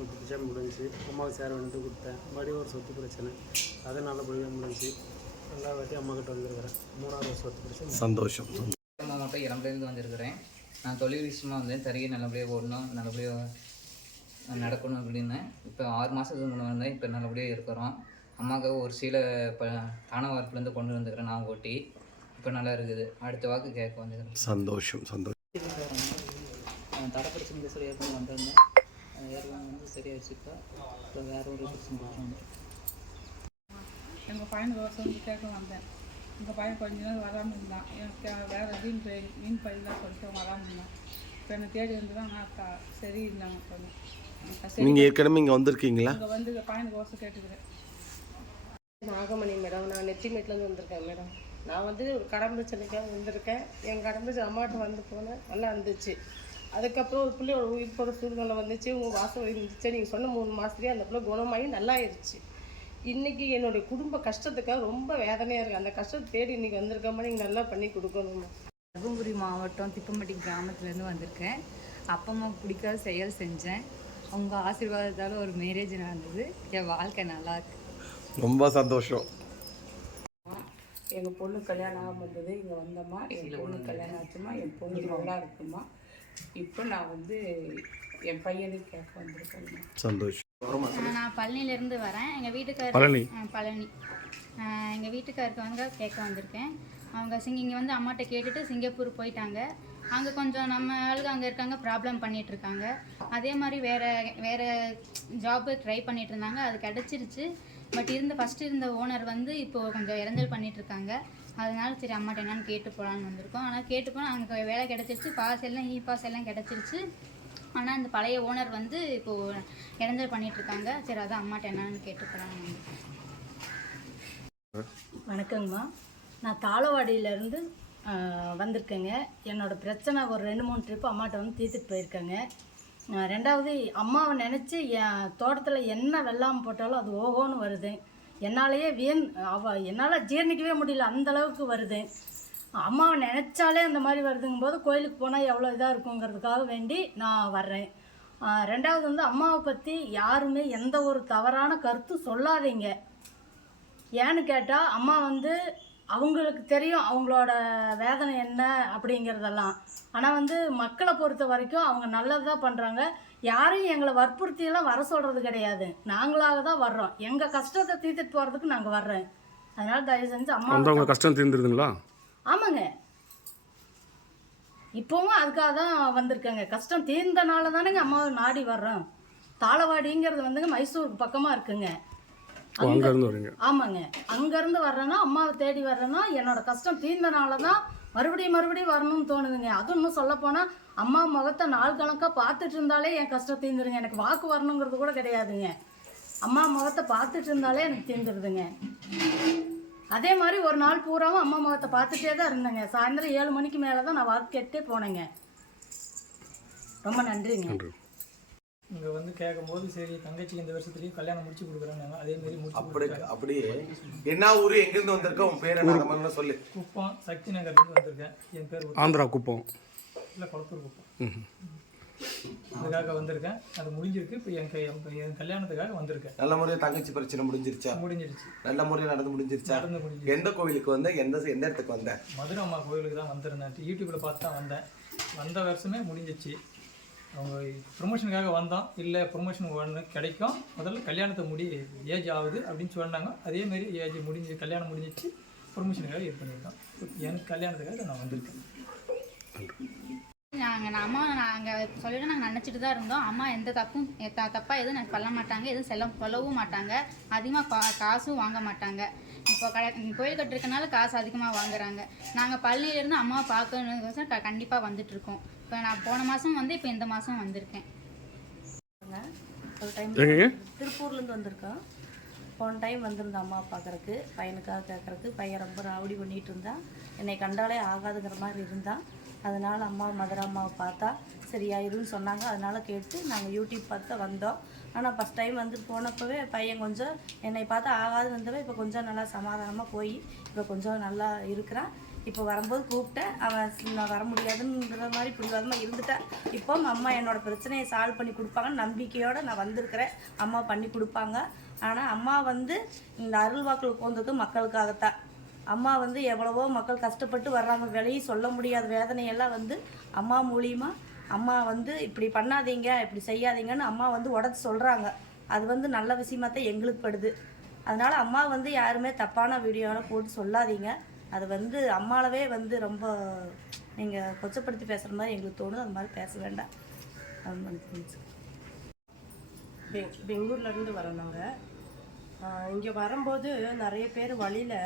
சொத்து பிரச்சனை முடிஞ்சு அம்மாவுக்கு சேர வேண்டியது கொடுத்தேன். மறுபடியும் ஒரு சொத்து பிரச்சனை. அது நல்லபடியாக முடிஞ்சு ரெண்டாவது வாட்டி அம்மாக்கிட்ட வந்திருக்கிறேன். மூணாவது சொத்து பிரச்சனை. சந்தோஷம். அம்மா மட்டும் இளம்பிலேருந்து வந்திருக்கிறேன். நான் தொழில் விஷயமா வந்து தறியை நல்லபடியாக ஓடணும் நல்லபடியாக நடக்கணும் அப்படின்னு. இப்போ ஆறு மாதத்துக்கு முன்னே வந்தேன் இப்போ நல்லபடியாக இருக்கிறோம். அம்மாவுக்கு ஒரு சில இப்போ தான வார்ப்புலேருந்து கொண்டு வந்துக்கிறேன் நான் ஓட்டி. இப்போ நல்லா இருக்குது. அடுத்த வாக்கு கேட்க வந்துக்கிறேன் சந்தோஷம் சந்தோஷம். தடை பிரச்சனை சரியாக கொண்டு வந்திருந்தேன். ஏற்கனவே வந்து சரியாயிடுச்சு இப்போ இப்போ வேற ஒரு பிரச்சனை வந்து எங்கள் பையனுக்கு ஒரு சொல்லி கேட்க வந்தேன். எங்கள் பையன் கொஞ்ச நேரம் வராமல் இருந்தான். எனக்கு வேறு வீண் பை வீண் பயிலாம் சொல்லிட்டு அவன் வராமல் இருந்தான். இப்போ என்னை தேடி வந்து தான் நான் சரி இருந்தாங்க கொஞ்சம் சரி. நீங்கள் ஏற்கனவே இங்கே வந்திருக்கீங்களா? இங்கே வந்து எங்கள் பையனுக்கு ஓசை கேட்டுக்கிறேன். நாகமணி மேடம் நான் நெத்திமேட்லேருந்து வந்திருக்கேன் மேடம். நான் வந்து ஒரு கடன் பிரச்சனைக்காக வந்திருக்கேன். என் பிரச்சனை அம்மாட்ட வந்து போனேன். நல்லா இருந்துச்சு. அதுக்கப்புறம் ஒரு பிள்ளையோட உயிர் போகிற சூழ்நிலை வந்துச்சு. உங்கள் வாசம் இருந்துச்சு நீங்கள் சொன்ன மூணு மாதத்துலேயே அந்த பிள்ளை குணமாகி நல்லா ஆயிடுச்சு இன்றைக்கி என்னுடைய குடும்ப கஷ்டத்துக்காக ரொம்ப வேதனையாக இருக்குது அந்த கஷ்டத்தை தேடி இன்றைக்கி வந்திருக்கமா நீங்கள் நல்லா பண்ணி கொடுக்கணுமா? தருமபுரி மாவட்டம் திப்பம்பட்டி கிராமத்துலேருந்து வந்திருக்கேன். அப்பா அம்மாவுக்கு பிடிக்காத செயல் செஞ்சேன். உங்கள் ஆசீர்வாதத்தால் ஒரு மேரேஜ் நடந்தது. என் வாழ்க்கை நல்லா இருக்கு. ரொம்ப சந்தோஷம். எங்கள் பொண்ணு கல்யாணம் ஆகும் வந்தது இங்கே வந்தம்மா. என் பொண்ணு கல்யாணம் ஆச்சுமா என் பொண்ணு நல்லா இருக்குமா இப்போ நான் வந்து என் பையனுக்கு கேட்க வந்திருக்கேன் சந்தோஷம். நான் பழனிலேருந்து வரேன். எங்கள் வீட்டுக்கார் பழனி. பழனி. எங்கள் வீட்டுக்காருக்கு வந்து கேட்க வந்திருக்கேன். அவங்க சிங்க இங்கே வந்து அம்மாட்ட கேட்டுட்டு சிங்கப்பூர் போயிட்டாங்க. அங்கே கொஞ்சம் நம்ம ஆளுங்க அங்கே இருக்காங்க ப்ராப்ளம் பண்ணிட்டு இருக்காங்க அதே மாதிரி வேற வேற ஜாப்பு ட்ரை பண்ணிட்டு இருந்தாங்க அது கிடச்சிருச்சு. பட் இருந்த ஃபஸ்ட்டு இருந்த ஓனர் வந்து இப்போ கொஞ்சம் இறஞ்சல் பண்ணிட்டு இருக்காங்க அதனால சரி அம்மாட்ட என்னன்னு கேட்டு போகலான்னு வந்திருக்கோம். ஆனால் கேட்டு போனால் அங்கே வேலை கிடச்சிருச்சு. பாஸ் எல்லாம் இ பாஸ் எல்லாம் கிடச்சிருச்சு. ஆனால் அந்த பழைய ஓனர் வந்து இப்போது இடைஞ்சல் பண்ணிகிட்ருக்காங்க இருக்காங்க சரி அதான் அம்மாட்ட என்னன்னு போகலான்னு வணக்கங்கம்மா. நான் தாளவாடியிலேருந்து வந்திருக்கேங்க. என்னோட பிரச்சனை ஒரு ரெண்டு மூணு ட்ரிப்பு அம்மாட்ட வந்து தீர்த்துட்டு போயிருக்கேங்க. ரெண்டாவது அம்மாவை நினச்சி என் தோட்டத்தில் என்ன வெள்ளாமல் போட்டாலும் அது ஓகோன்னு வருது. என்னாலேயே வீண் அவ என்னால் ஜீரணிக்கவே முடியல. அந்த அளவுக்கு வருது. அம்மாவை நினச்சாலே அந்த மாதிரி வருதுங்கும் போது கோயிலுக்கு போனால் எவ்வளோ இதாக இருக்குங்கிறதுக்காக வேண்டி நான் வர்றேன். ரெண்டாவது வந்து அம்மாவை பற்றி யாருமே எந்த ஒரு தவறான கருத்து சொல்லாதீங்க. ஏன்னு கேட்டால் அம்மா வந்து அவங்களுக்கு தெரியும் அவங்களோட வேதனை என்ன அப்படிங்கிறதெல்லாம். ஆனால் வந்து மக்களை பொறுத்த வரைக்கும் அவங்க நல்லது தான் பண்ணுறாங்க யாரையும் எங்களை வற்புறுத்தியெல்லாம் வர சொல்கிறது கிடையாது. நாங்களாக தான் வர்றோம். எங்கள் கஷ்டத்தை தீர்த்துட்டு போகிறதுக்கு நாங்கள் வர்றோம் அதனால் தயவு செஞ்சு அம்மா அவங்க கஷ்டம் தீர்ந்துருதுங்களா? ஆமாங்க. இப்போவும் அதுக்காக தான் வந்திருக்கேங்க. கஷ்டம் தீர்ந்தனால தானேங்க அம்மாவை நாடி வர்றோம். தாளவாடிங்கிறது வந்துங்க மைசூருக்கு பக்கமாக இருக்குங்க. அங்கேருந்து வரீங்க. ஆமாங்க. அங்கேருந்து வர்றேன்னா அம்மாவை தேடி வர்றேன்னா என்னோட கஷ்டம் தீர்ந்தனால தான் மறுபடியும் மறுபடியும் வரணும்னு தோணுதுங்க. அதுவும் இன்னும் சொல்லப்போனால் அம்மா முகத்தை நாள் கணக்காக பார்த்துட்டு இருந்தாலே என் கஷ்டம் தீர்ந்துருங்க எனக்கு வாக்கு வரணுங்கிறது கூட கிடையாதுங்க. அம்மா முகத்தை பார்த்துட்டு இருந்தாலே எனக்கு தீர்ந்துருதுங்க அதே மாதிரி ஒரு நாள் பூராவும் அம்மா முகத்தை பார்த்துட்டே தான் இருந்தேங்க. சாயந்தரம் ஏழு மணிக்கு மேலே தான் நான் வாக்கு கேட்டே போனேங்க. ரொம்ப நன்றிங்க. இங்கே வந்து கேட்கும்போது சரி தங்கச்சிக்கு இந்த வருஷத்துலேயும் கல்யாணம் முடிச்சு கொடுக்குறாங்க அதே மாதிரி முடிச்சு அப்படி. அப்படியே என்ன ஊரு எங்கிருந்து வந்திருக்க? உன் பேர் என்ன? சொல்லு. குப்பம் சக்தி நகர்லேருந்து வந்திருக்கேன். என் பேர் ஆந்திரா குப்பம். இல்லை குளத்தூர் குப்பம். அதுக்காக வந்திருக்கேன். அது முடிஞ்சிருக்கு. இப்போ என் கை- என் கல்யாணத்துக்காக வந்திருக்கேன். நல்ல முறையா தங்கச்சி பிரச்சனை முடிஞ்சிருச்சா? முடிஞ்சிருச்சு. நல்ல முறையா நடந்து முடிஞ்சிருச்சா? நடந்து முடிஞ்சிருச்சு. எந்த கோவிலுக்கு வந்த? எந்த எந்த இடத்துக்கு வந்த? மதுரை அம்மா கோயிலுக்கு தான் வந்திருந்தேன். யூடியூப்பில் பார்த்து தான் வந்தேன். வந்த வருஷமே முடிஞ்சிச்சு. அவங்க ப்ரொமோஷனுக்காக வந்தோம் இல்லை ப்ரொமோஷன் ஒன்று கிடைக்கும் முதல்ல கல்யாணத்தை முடி ஏஜ் ஆகுது அப்படின்னு சொன்னாங்க. அதே மாதிரி ஏஜ் முடிஞ்சு கல்யாணம் முடிஞ்சிச்சு ப்ரொமோஷனுக்காக இது பண்ணியிருக்கோம் எனக்கு கல்யாணத்துக்காக நான் வந்திருக்கேன். நாங்கள் நான் அம்மா நாங்கள் சொல்லிட்டு நாங்கள் நினச்சிட்டு தான் இருந்தோம். அம்மா எந்த தப்பும் த தப்பாக எதுவும் எனக்கு பண்ண மாட்டாங்க. எதுவும் செல்ல சொல்லவும் மாட்டாங்க. அதிகமாக கா காசும் வாங்க மாட்டாங்க. இப்போ கடை கோயில் கட்டிருக்கனால காசு அதிகமாக வாங்குறாங்க. நாங்கள் பழனியிலேருந்து அம்மாவை பார்க்கணுக்கோசரம் க கண்டிப்பாக வந்துட்டுருக்கோம் இப்போ நான் போன மாதம் வந்து இப்போ இந்த மாதம் வந்திருக்கேன். ஒரு டைம் திருப்பூர்லேருந்து வந்திருக்கோம். போன டைம் வந்திருந்தேன் அம்மா பார்க்குறக்கு பையனுக்காக கேட்குறக்கு பையன் ரொம்ப ராவடி பண்ணிகிட்டு இருந்தான். என்னை கண்டாலே ஆகாதுங்கிற மாதிரி இருந்தான். அதனால் அம்மா மதுரை அம்மாவை பார்த்தா சரியாயிருன்னு சொன்னாங்க. அதனால் கேட்டு நாங்கள் யூடியூப் பார்த்து வந்தோம். ஆனால் ஃபஸ்ட் டைம் வந்து போனப்பவே பையன் கொஞ்சம் என்னை பார்த்தா ஆகாதுன்னு இருந்தவன் இப்போ கொஞ்சம் நல்லா சமாதானமாக போய் இப்போ கொஞ்சம் நல்லா இருக்கிறான். இப்போ வரும்போது கூப்பிட்டேன். அவன் நான் வர முடியாதுன்ற மாதிரி பிடிவாதமாக இருந்துட்டேன் இப்போ அம்மா என்னோடய பிரச்சனையை சால்வ் பண்ணி கொடுப்பாங்கன்னு நம்பிக்கையோடு நான் வந்திருக்கிறேன். அம்மா பண்ணி கொடுப்பாங்க. ஆனால் அம்மா வந்து இந்த அருள் வாக்கில் உட்காந்துருக்கு மக்களுக்காகத்தான். அம்மா வந்து எவ்வளவோ மக்கள் கஷ்டப்பட்டு வர்றாங்க. வெளியே சொல்ல முடியாத வேதனையெல்லாம் வந்து அம்மா மூலியமாக அம்மா வந்து இப்படி பண்ணாதீங்க இப்படி செய்யாதீங்கன்னு அம்மா வந்து உடச்சி சொல்கிறாங்க அது வந்து நல்ல விஷயமா தான் எங்களுக்கு படுது. அதனால் அம்மா வந்து யாருமே தப்பான வீடியோவில் போட்டு சொல்லாதீங்க. அது வந்து அம்மாலவே வந்து ரொம்ப நீங்கள் கொச்சப்படுத்தி பேசுகிற மாதிரி எங்களுக்கு தோணுது. அது மாதிரி பேச வேண்டாம். அது பெங் பெங்களூர்லேருந்து வரோம் நாங்கள் இங்கே வரும்போது நிறைய பேர் வழியில்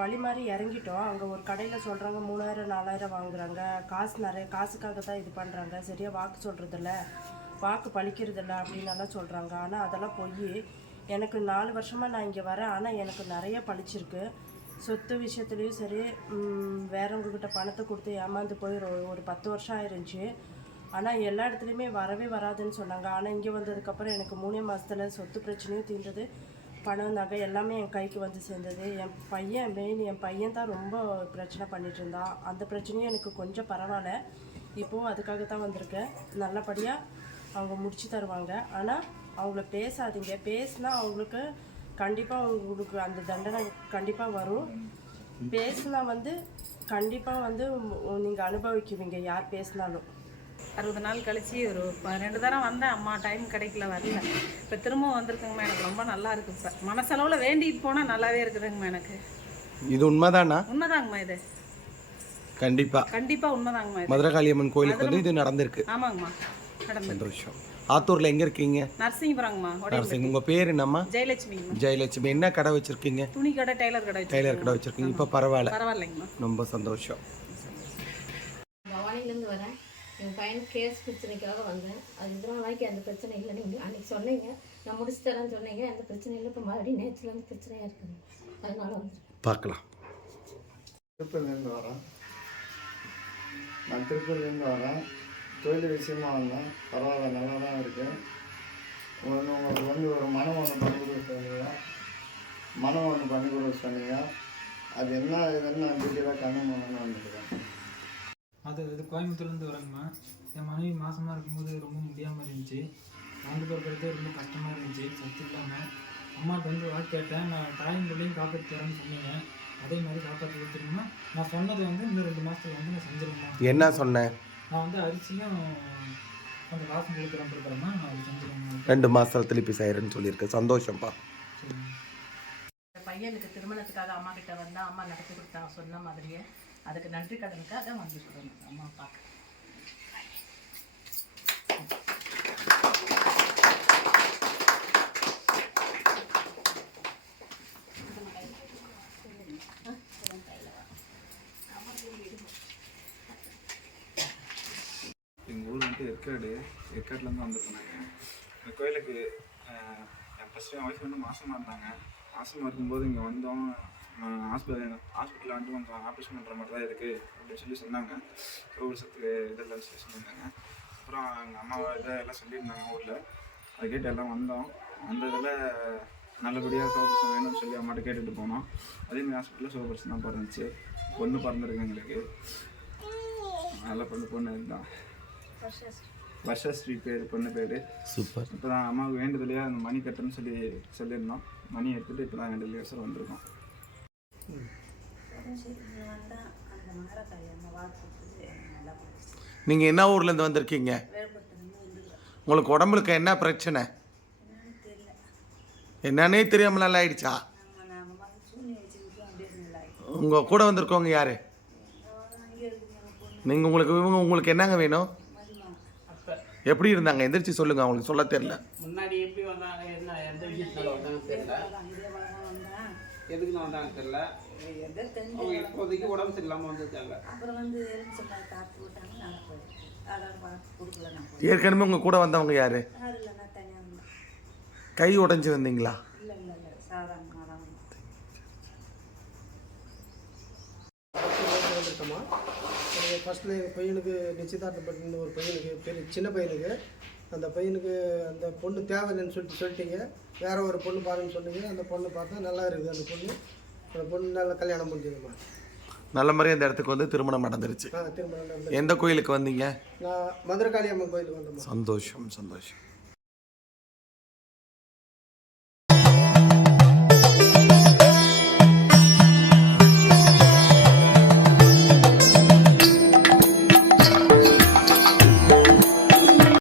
வழி மாதிரி இறங்கிட்டோம். அங்கே ஒரு கடையில் சொல்கிறாங்க மூணாயிரம் நாலாயிரம் வாங்குறாங்க. காசு நிறைய காசுக்காக தான் இது பண்ணுறாங்க சரியாக வாக்கு சொல்கிறதில்ல வாக்கு பழிக்கிறதில்ல அப்படின்னு சொல்கிறாங்க ஆனால் அதெல்லாம் போய். எனக்கு நாலு வருஷமாக நான் இங்கே வரேன். ஆனால் எனக்கு நிறைய பழிச்சிருக்கு. சொத்து விஷயத்துலேயும் சரி வேறவங்கக்கிட்ட பணத்தை கொடுத்து ஏமாந்து போய் ஒரு- ஒரு பத்து வருஷம் ஆயிருந்துச்சு. ஆனால் எல்லா இடத்துலையுமே வரவே வராதுன்னு சொன்னாங்க. ஆனால் இங்கே வந்ததுக்கப்புறம் எனக்கு மூணே மாதத்துல சொத்து பிரச்சனையும் தீர்ந்தது. பணம் நகை எல்லாமே என் கைக்கு வந்து சேர்ந்தது. என் பையன் மெயின் என் பையன் தான் ரொம்ப பிரச்சனை பண்ணிட்டு இருந்தான். அந்த பிரச்சனையும் எனக்கு கொஞ்சம் பரவாயில்ல. இப்போவும் அதுக்காக தான் வந்திருக்கேன். நல்லபடியாக அவங்க முடிச்சு தருவாங்க. ஆனால் அவங்கள பேசாதீங்க. பேசினா அவங்களுக்கு கண்டிப்பாக உங்களுக்கு அந்த தண்டனை கண்டிப்பாக வரும். பேசினா வந்து கண்டிப்பாக வந்து நீங்கள் அனுபவிக்குவீங்க யார் பேசினாலும். அறுபது நாள் கழிச்சு ஒரு ரெண்டு தரம் வந்தேன். அம்மா டைம் கிடைக்கல வரல. இப்போ திரும்பவும் வந்திருக்குங்கம்மா எனக்கு ரொம்ப நல்லா இருக்கு இப்போ. மனசளவில் வேண்டிட்டு போனால் நல்லாவே இருக்குதுங்கம்மா எனக்கு. இது உண்மைதானா? உண்மைதாங்கம்மா இது. கண்டிப்பா. கண்டிப்பாக உண்மைதாங்கம்மா இது. மதுரகாளியம்மன் கோயிலுக்கு வந்து இது நடந்திருக்கு. ஆமாங்கம்மா நடந்தது சந்தோஷம். ஆத்தூர்ல எங்க இருக்கீங்க? நரசிங்கபுரங்கம்மா நரசிங் உங்க பேர் என்னம்மா? ஜெயலட்சுமிங்கம்மா. ஜெயலட்சுமி என்ன கடை வச்சிருக்கீங்க? துணி கடை டெய்லர் கடை. டெய்லர் கடை வச்சிருக்கீங்க. இப்போ பரவாயில்ல. பரவாயில்லைங்கம்மா. ரொம்ப சந்தோஷம். பவானிலேருந்து வரேன். என் பையனுக்கு கேஸ் பிரச்சனைக்காக வந்தேன். அது இதனால் நாளைக்கு அந்த பிரச்சனை இல்லை. நீங்கள் அன்றைக்கி சொன்னீங்க. நான் முடிச்சு தரேன்னு சொன்னீங்க. அந்த பிரச்சனை இல்லை. இப்போ மறுபடியும் நேற்றுலேருந்து பிரச்சனையாக இருக்குது. அதனால வந்து பார்க்கலாம். திருப்பூர்லேருந்து வரேன். நான் திருப்பூர்லேருந்து வரேன். தொழில் விஷயமா வந்தேன் பரவாயில்ல நல்லா தான் இருக்கு ஒன்று உங்களுக்கு வந்து ஒரு மனம் ஒன்று பண்ணி கொடுக்க சொன்னீங்க. மனம் ஒன்று பண்ணி கொடுக்க சொன்னீங்க. அது என்ன இதுன்னு நான் டீட்டெயிலாக கண்ணு மனம் வந்துருக்கேன் அது இது கோயம்புத்தூர்லேருந்து வரேங்கம்மா. என் மனைவி மாசமாக இருக்கும்போது ரொம்ப முடியாமல் இருந்துச்சு. வாழ்ந்து பிறக்கிறதே ரொம்ப கஷ்டமாக இருந்துச்சு சத்து இல்லாமல் அம்மாட்ட வந்து வாக்கு கேட்டேன். நான் தாயும் பிள்ளையும் காப்பாற்றி தரேன்னு சொன்னீங்க. அதே மாதிரி காப்பாற்றி கொடுத்துருங்கன்னா நான் சொன்னதை வந்து இன்னும் ரெண்டு மாதத்துல வந்து நான் செஞ்சிருவேன் என்ன சொன்னேன்? நான் வந்து அரிசியும் கொஞ்சம் காசு கொடுக்குறேன் நான் செஞ்சிருவேன் ரெண்டு மாசத்துல திருப்பி செய்யறேன்னு சொல்லியிருக்கேன் சந்தோஷம்ப்பா. பையனுக்கு திருமணத்துக்காக அம்மா கிட்ட வந்தா அம்மா நடத்தி கொடுத்தாங்க சொன்ன மாதிரியே அதுக்கு நன்றி கடனுக்காக வந்திருக்கிறோம் அம்மா பார்க்க எங்கள் ஊர் வந்துட்டு ஏற்காடு ஏற்காடுலேருந்து வந்திருக்கோம் இந்த கோயிலுக்கு என் ஃபஸ்ட்டு என் ஒய்ஃப் வந்து மாசமாக இருந்தாங்க. மாசமாக இருக்கும்போது இங்கே வந்தோம். ஹாஸ்பிட்டல் ஹாஸ்பிட்டலில் வந்து கொஞ்சம் ஆப்ரேஷன் பண்ணுற மாதிரி தான் இருக்குது அப்படின்னு சொல்லி சொன்னாங்க. சத்துக்கு இதெல்லாம் சொல்லி சொல்லியிருந்தாங்க அப்புறம் எங்கள் அம்மாவை இதை எல்லாம் சொல்லியிருந்தாங்க ஊரில். அதை கேட்டு எல்லாம் வந்தோம். வந்ததில் நல்லபடியாக சோகபிரசம் வேணும்னு சொல்லி அம்மாட்ட கேட்டுட்டு போனோம். அதேமாதிரி ஹாஸ்பிட்டலில் சோபர்ஸ் தான் பிறந்துச்சு. பொண்ணு பிறந்திருக்கு எங்களுக்கு. நல்ல பொண்ணு பொண்ணு இதுதான் வர்ஷா ஸ்ரீ பேர் பொண்ணு பேர். சூப்பர். இப்போ தான் அம்மாவுக்கு வேண்டுதலையாக அந்த மணி கட்டுன்னு சொல்லி சொல்லியிருந்தோம். மணி எடுத்துகிட்டு இப்போ தான் வேண்டுதலையாக சார் வந்திருக்கோம். நீங்க என்ன ஊர்ல இருந்து வந்திருக்கீங்க? உங்களுக்கு உடம்புக்கு என்ன பிரச்சனை? என்னன்னே தெரியாம நல்லா ஆயிடுச்சா? உங்க கூட வந்திருக்கவங்க யாரு? நீங்க உங்களுக்கு இவங்க உங்களுக்கு என்னங்க வேணும்? எப்படி இருந்தாங்க? எந்திரிச்சு சொல்லுங்க அவங்களுக்கு சொல்ல தெரியல. முன்னாடி எப்படி வந்தாங்க என்ன எந்த விஷயத்தினால வந்தாங்க தெரியல. எதுக்கு நான் வந்தாங்க தெரியல. அவங்க இப்போதைக்கு உடம்பு சரியில்லாமல் வந்திருக்காங்க. அப்புறம் வந்து விட்டாங்க நான் நான் ஏற்கனவே உங்க கூட வந்தவங்க யாரு? கை உடைஞ்சு வந்தீங்களா இல்லை இல்லை இல்லை சாதாரணமாக தான் வந்தேன் வந்திருக்கோமா ஃபஸ்ட்டில் எங்கள் பையனுக்கு நிச்சயதார்த்தம் பண்ண ஒரு பையனுக்கு பெரிய சின்ன பையனுக்கு. அந்த பையனுக்கு அந்த பொண்ணு தேவையில்லைன்னு சொல்லிட்டு சொல்லிட்டீங்க. வேற ஒரு பொண்ணு பாருன்னு சொன்னீங்க. அந்த பொண்ணு பார்த்தா நல்லா இருக்குது. அந்த பொண்ணு அந்த பொண்ணு நல்லா கல்யாணம் முடிஞ்சதும்மா. நல்ல மாதிரி அந்த இடத்துக்கு வந்து திருமணம் நடந்துருச்சு. திருமணம் எந்த கோயிலுக்கு வந்தீங்க? நான் மதுரகாளி அம்மன் கோயிலுக்கு வந்தேம்மா. சந்தோஷம் சந்தோஷம்.